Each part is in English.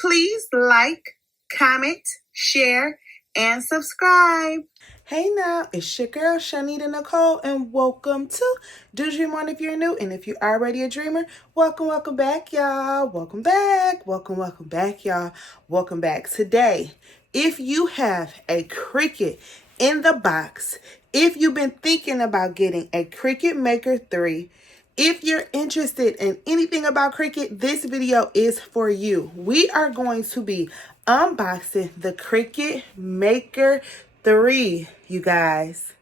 Please like, comment, share, and subscribe. Hey now, it's your girl ChonitaNicole, and welcome to Do Dream On if you're new, and if you're already a dreamer, welcome back, y'all. Welcome back, welcome back, y'all. Welcome back. Today, if you have a Cricut in the box, if you've been thinking about getting a Cricut Maker 3, if you're interested in anything about Cricut, this video is for you. We are going to be unboxing the Cricut Maker 3, you guys.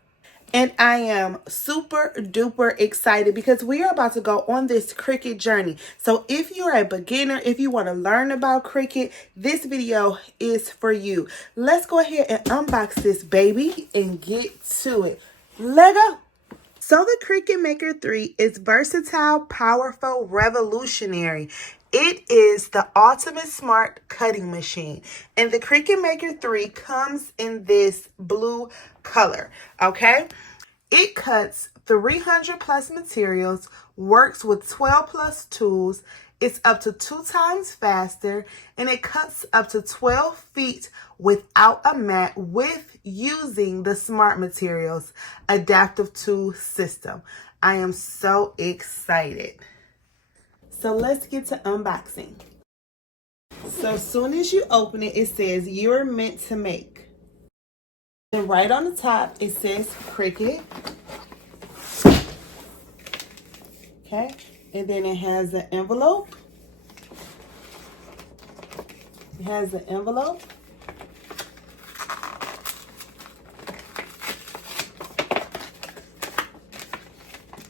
And I am super duper excited because we are about to go on this Cricut journey. So if you're a beginner, if you want to learn about Cricut, this video is for you. Let's go ahead and unbox this baby and get to it. Let go. So the Cricut Maker 3 is versatile, powerful, revolutionary. It is the ultimate smart cutting machine. And the Cricut Maker 3 comes in this blue color, okay? It cuts 300 plus materials, works with 12 plus tools. It's up to 2 times faster, and it cuts up to 12 feet without a mat with using the Smart Materials Adaptive Tool System. I am so excited. So let's get to unboxing. So as soon as you open it, it says you're meant to make. And right on the top, it says Cricut. Okay. And then it has an envelope. It has an envelope.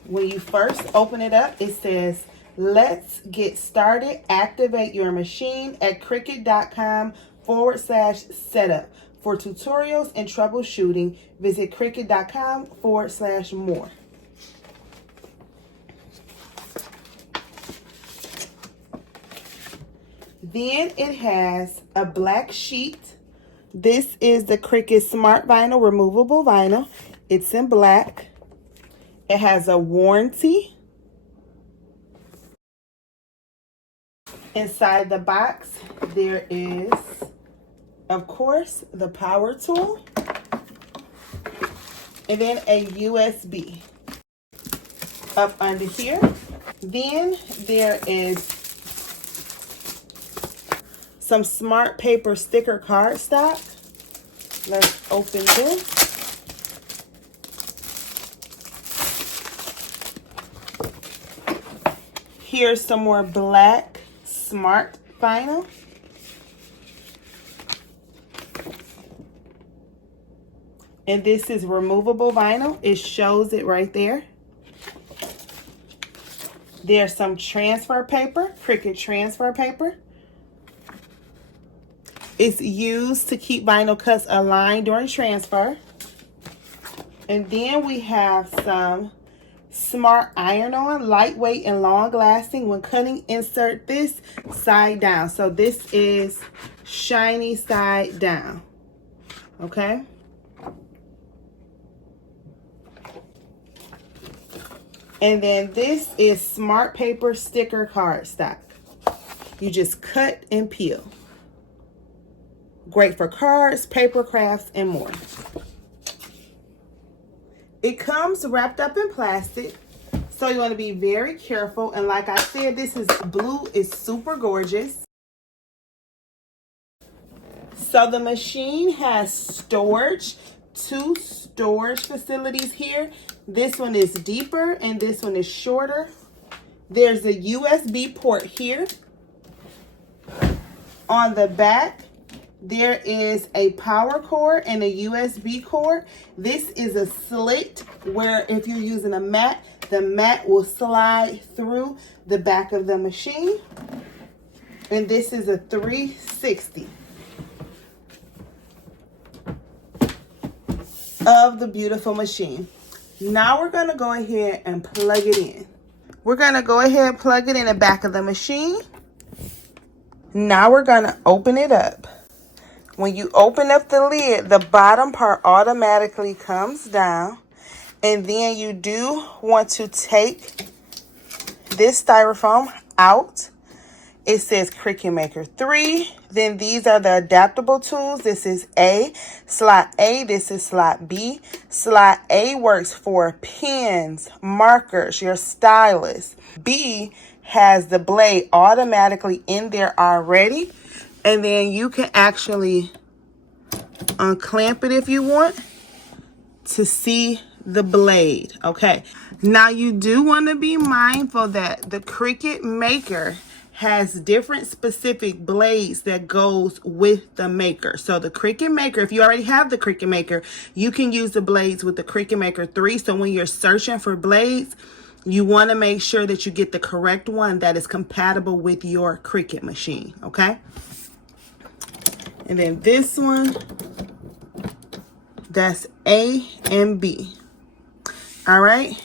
When you first open it up, it says, let's get started. Activate your machine at Cricut.com/setup. For tutorials and troubleshooting, visit Cricut.com/more. Then it has a black sheet. This is the Cricut Smart Vinyl, removable vinyl. It's in black. It has a warranty. Inside the box, there is, of course, the power tool. And then a USB up under here. Then there is some smart paper sticker cardstock. Let's open this. Here's some more black smart vinyl. And this is removable vinyl. It shows it right there. There's some transfer paper, Cricut transfer paper. It's used to keep vinyl cuts aligned during transfer. And then we have some smart iron-on, lightweight and long-lasting when cutting. Insert this side down. So this is shiny side down. Okay. And then this is smart paper sticker cardstock. You just cut and peel. Great for cards, paper crafts, and more. It comes wrapped up in plastic, so you want to be very careful. And like I said, this is blue. It's super gorgeous. So the machine has storage, 2 storage facilities here. This one is deeper and this one is shorter. There's a USB port here. On the back, there is a power cord and a USB cord. This is a slit where if you're using a mat, the mat will slide through the back of the machine. And this is a 360 of the beautiful machine. Now we're going to go ahead and plug it in. We're going to go ahead and plug it in the back of the machine. Now we're going to open it up. When you open up the lid, the bottom part automatically comes down. And then you do want to take this styrofoam out. It says Cricut Maker 3. Then these are the adaptable tools. This is A. Slot A, this is slot B. Slot A works for pens, markers, your stylus. B has the blade automatically in there already. And then you can actually unclamp it if you want to see the blade. Okay. Now you do want to be mindful that the Cricut Maker has different specific blades that goes with the Maker. So the Cricut Maker, if you already have the Cricut Maker, you can use the blades with the Cricut Maker 3. So when you're searching for blades, you want to make sure that you get the correct one that is compatible with your Cricut machine. Okay. And then this one, that's A and B. All right.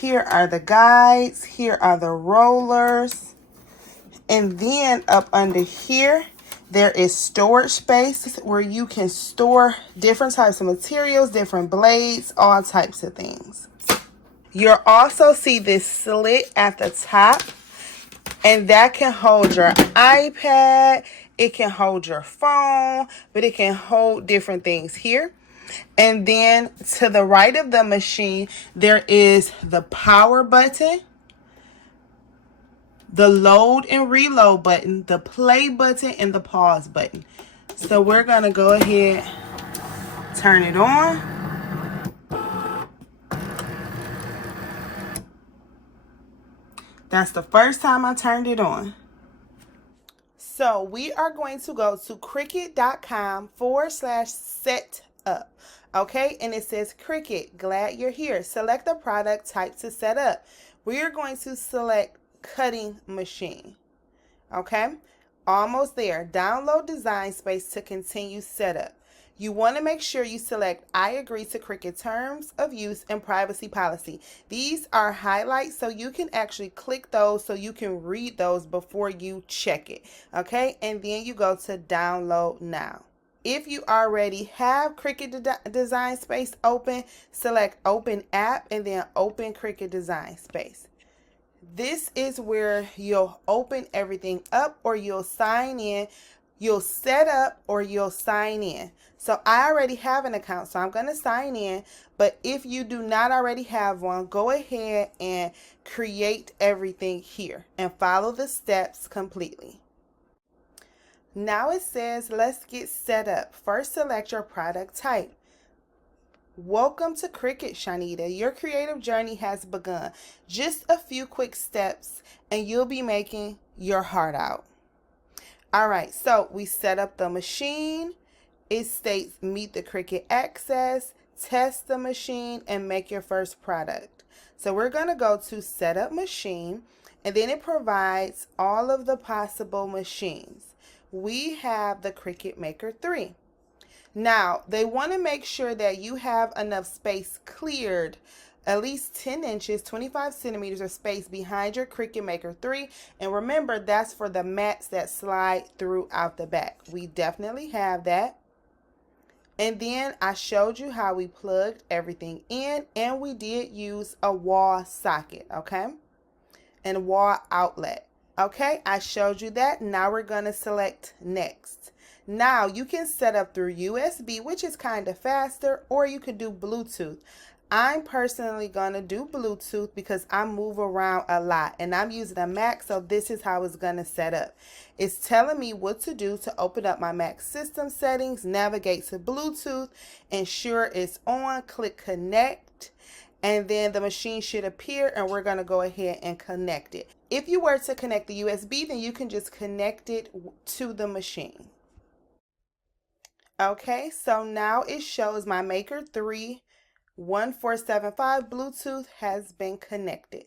Here are the guides. Here are the rollers. And then up under here, there is storage space where you can store different types of materials, different blades, all types of things. You'll also see this slit at the top, and that can hold your iPad. It can hold your phone, but it can hold different things here. And then to the right of the machine, there is the power button, the load and reload button, the play button, and the pause button. So we're going to go ahead, turn it on. That's the first time I turned it on. So we are going to go to Cricut.com/setup. Okay, and it says Cricut, glad you're here. Select the product type to set up. We are going to select cutting machine. Okay, almost there. Download design space to continue setup. You want to make sure you select I agree to Cricut terms of use and privacy policy. These are highlights, so you can actually click those so you can read those before you check it. Okay, and then you go to download now. If you already have Cricut Design Space open, select Open App and then Open Cricut Design Space. This is where you'll open everything up, or you'll sign in. You'll set up or you'll sign in. So I already have an account, so I'm going to sign in. But if you do not already have one, go ahead and create everything here and follow the steps completely. Now it says, let's get set up. First, select your product type. Welcome to Cricut, Chonita. Your creative journey has begun. Just a few quick steps and you'll be making your heart out. All right, so we set up the machine. It states meet the Cricut access, test the machine, and make your first product. So we're going to go to setup machine, and then it provides all of the possible machines. We have the Cricut Maker 3. Now, they want to make sure that you have enough space cleared, at least 10 inches, 25 centimeters of space behind your Cricut Maker 3. And remember, that's for the mats that slide throughout the back. We definitely have that. And then I showed you how we plugged everything in, and we did use a wall socket, okay? And wall outlet, okay? I showed you that. Now we're going to select next. Now you can set up through USB, which is kind of faster, or you could do Bluetooth. I'm personally going to do Bluetooth because I move around a lot and I'm using a Mac, so this is how it's going to set up. It's telling me what to do to open up my Mac system settings, navigate to Bluetooth, ensure it's on, click connect, and then the machine should appear and we're going to go ahead and connect it. If you were to connect the USB, then you can just connect it to the machine. Okay, so now it shows my Maker 3 1475 Bluetooth has been connected.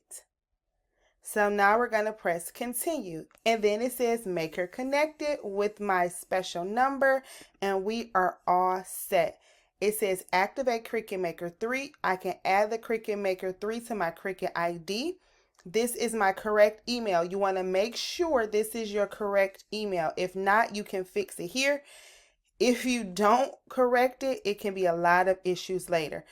So now we're going to press continue, and then it says Maker connected with my special number, and we are all set. It says activate Cricut Maker 3. I can add the Cricut Maker 3 to my Cricut ID. This is my correct email. You want to make sure this is your correct email. If not, you can fix it here. If you don't correct it, it can be a lot of issues later.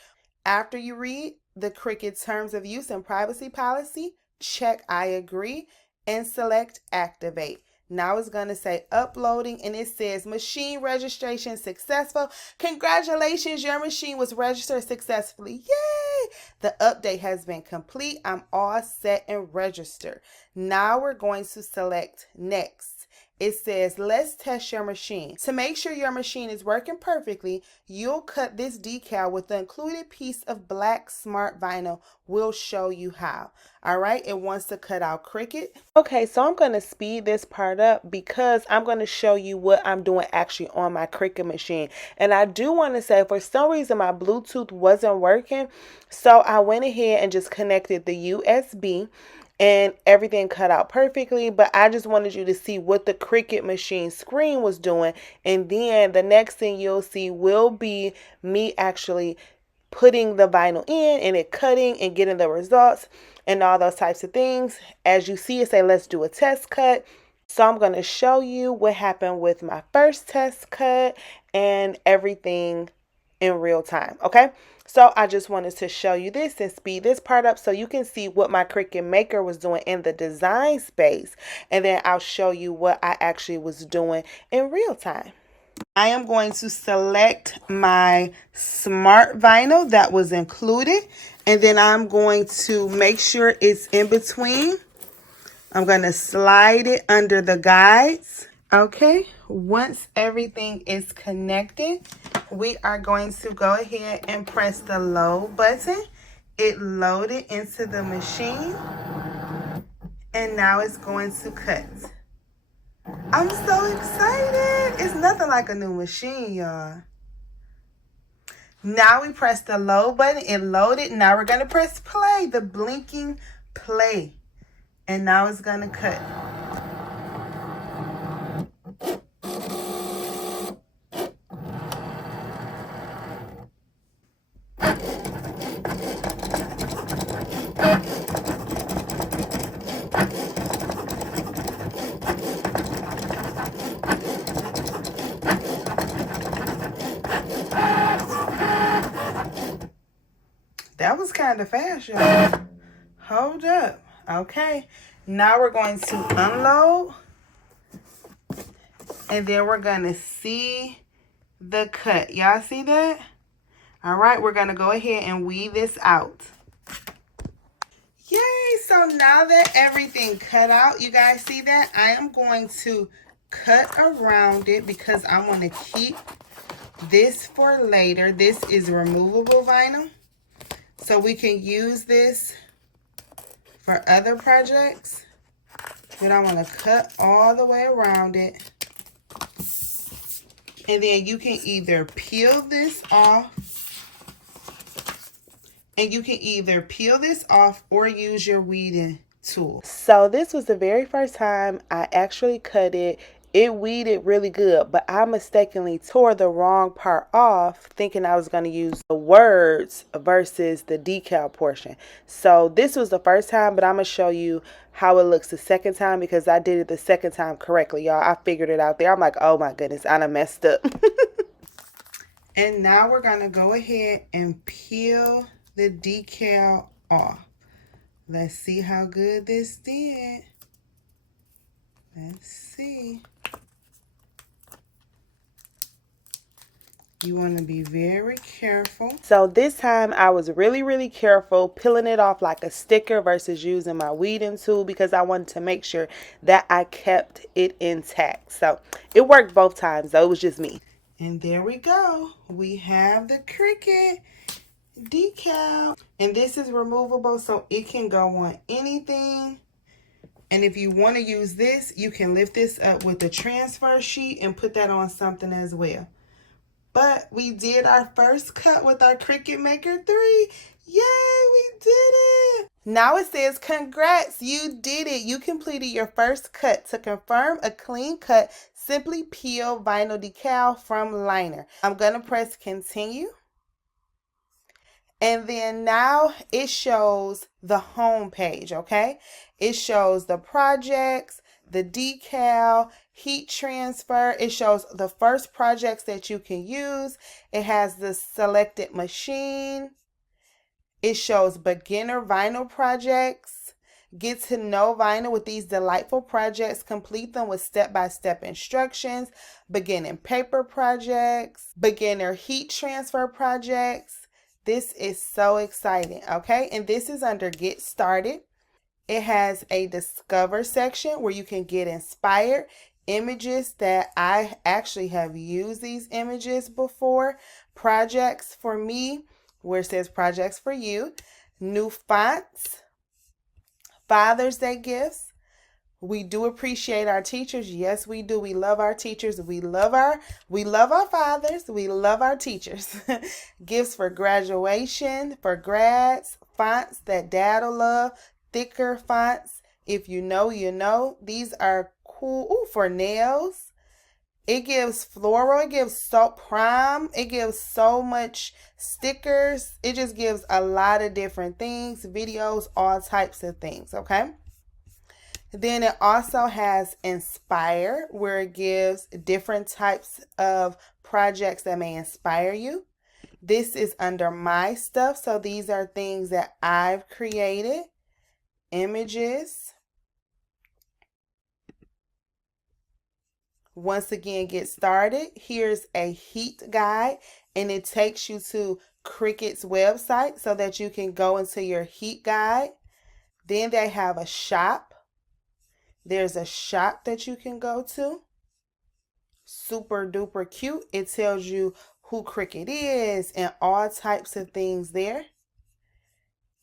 After you read the Cricut terms of use and privacy policy, check I agree and select activate. Now it's going to say uploading, and it says machine registration successful. Congratulations, your machine was registered successfully. Yay! The update has been complete. I'm all set and registered. Now we're going to select next. It says, let's test your machine. To make sure your machine is working perfectly, you'll cut this decal with the included piece of black smart vinyl. We'll show you how. All right, it wants to cut out Cricut. Okay, so I'm going to speed this part up because I'm going to show you what I'm doing actually on my Cricut machine. And I do want to say, for some reason, my Bluetooth wasn't working. So I went ahead and just connected the USB. And everything cut out perfectly, but I just wanted you to see what the Cricut machine screen was doing. And then the next thing you'll see will be me actually putting the vinyl in and it cutting and getting the results and all those types of things. As you see, it say, let's do a test cut. So I'm going to show you what happened with my first test cut and everything in real time. Okay. So I just wanted to show you this and speed this part up so you can see what my Cricut Maker was doing in the design space. And then I'll show you what I actually was doing in real time. I am going to select my smart vinyl that was included. And then I'm going to make sure it's in between. I'm going to slide it under the guides. Okay, once everything is connected, we are going to go ahead and press the load button. It loaded into the machine, and now it's going to cut. I'm so excited. It's nothing like a new machine, y'all. Now we press the load button. It loaded. Now we're going to press play, the blinking play. And now it's going to cut. That was kind of fast, y'all. Hold up. Okay. Now we're going to unload. And then we're going to see the cut. Y'all see that? All right. We're going to go ahead and weed this out. Yay. So now that everything cut out, you guys see that? I am going to cut around it because I want to keep this for later. This is removable vinyl. So we can use this for other projects. But I want to cut all the way around it. And then you can either peel this off. And you can either peel this off or use your weeding tool. So this was the very first time I actually cut it. It weeded really good, but I mistakenly tore the wrong part off, thinking I was going to use the words versus the decal portion. So this was the first time, but I'm going to show you how it looks the second time because I did it the second time correctly, y'all. I figured it out there. I'm like, oh my goodness, I done messed up. And now we're going to go ahead and peel the decal off. Let's see how good this did. Let's see. You want to be very careful. So this time I was really careful, peeling it off like a sticker versus using my weeding tool because I wanted to make sure that I kept it intact. So it worked both times, though. It was just me. And there we go. We have the Cricut decal. And this is removable, so it can go on anything. And if you want to use this, you can lift this up with the transfer sheet and put that on something as well. But we did our first cut with our Cricut Maker 3. Yay, we did it. Now it says, congrats, you did it. You completed your first cut. To confirm a clean cut, simply peel vinyl decal from liner. I'm going to press continue. And then now it shows the home page, okay? It shows the projects, the decal, heat transfer. It shows the first projects that you can use. It has the selected machine. It shows beginner vinyl projects. Get to know vinyl with these delightful projects. Complete them with step-by-step instructions, beginning paper projects, beginner heat transfer projects. This is so exciting, okay? And this is under Get Started. It has a Discover section where you can get inspired images that I actually have used these images before. Projects for me, where it says projects for you. New fonts. Father's Day gifts. We do appreciate our teachers. Yes, we do. We love our teachers. We love our fathers. We love our teachers. Gifts for graduation, for grads, fonts that dad'll love, thicker fonts. If you know, you know. These are cool. Ooh, for nails. It gives floral. It gives so prime. It gives so much stickers. It just gives a lot of different things, videos, all types of things, okay? Then it also has Inspire, where it gives different types of projects that may inspire you. This is under my stuff, so these are things that I've created. Images. Once again, get started. Here's a heat guide, and it takes you to Cricut's website so that you can go into your heat guide. Then they have a shop. There's a shop that you can go to. Super duper cute. It tells you who Cricut is and all types of things there.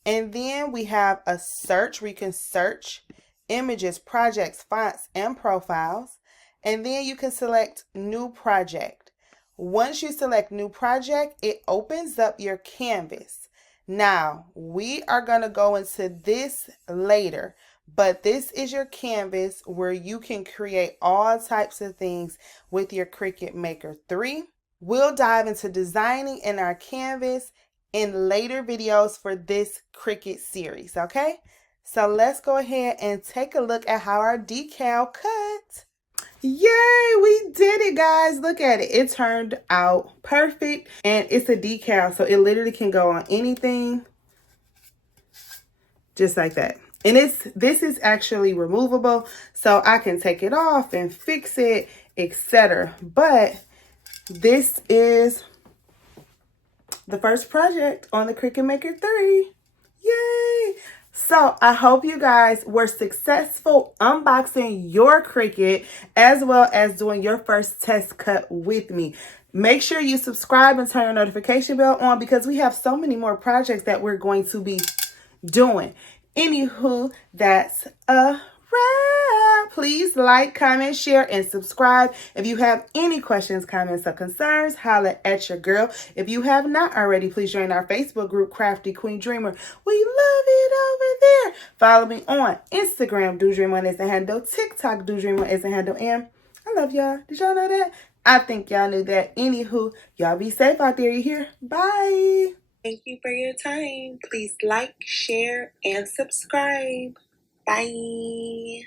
And then we have a search where you can search images, projects, fonts, and profiles. And then you can select new project. Once you select new project, it opens up your canvas. Now, we are going to go into this later, but this is your canvas where you can create all types of things with your Cricut Maker 3. We'll dive into designing in our canvas in later videos for this Cricut series, okay? So let's go ahead and take a look at how our decal cut. Yay, we did it, guys. Look at it. It turned out perfect, and it's a decal, so it literally can go on anything, just like that. And this is actually removable, so I can take it off and fix it, etc. But this is the first project on the Cricut Maker 3. Yay! So I hope you guys were successful unboxing your Cricut as well as doing your first test cut with me. Make sure you subscribe and turn your notification bell on because we have so many more projects that we're going to be doing. Anywho, that's a wrap. Please like, comment, share, and subscribe. If you have any questions, comments, or concerns, holla at your girl. If you have not already, please join our Facebook group, Crafty Queen Dreamer. We love it over there. Follow me on Instagram, Do Dream On is the handle. TikTok, Do Dream On is the handle. And I love y'all. Did y'all know that? I think y'all knew that. Anywho, y'all be safe out there. You hear? Bye. Thank you for your time. Please like, share, and subscribe. Bye.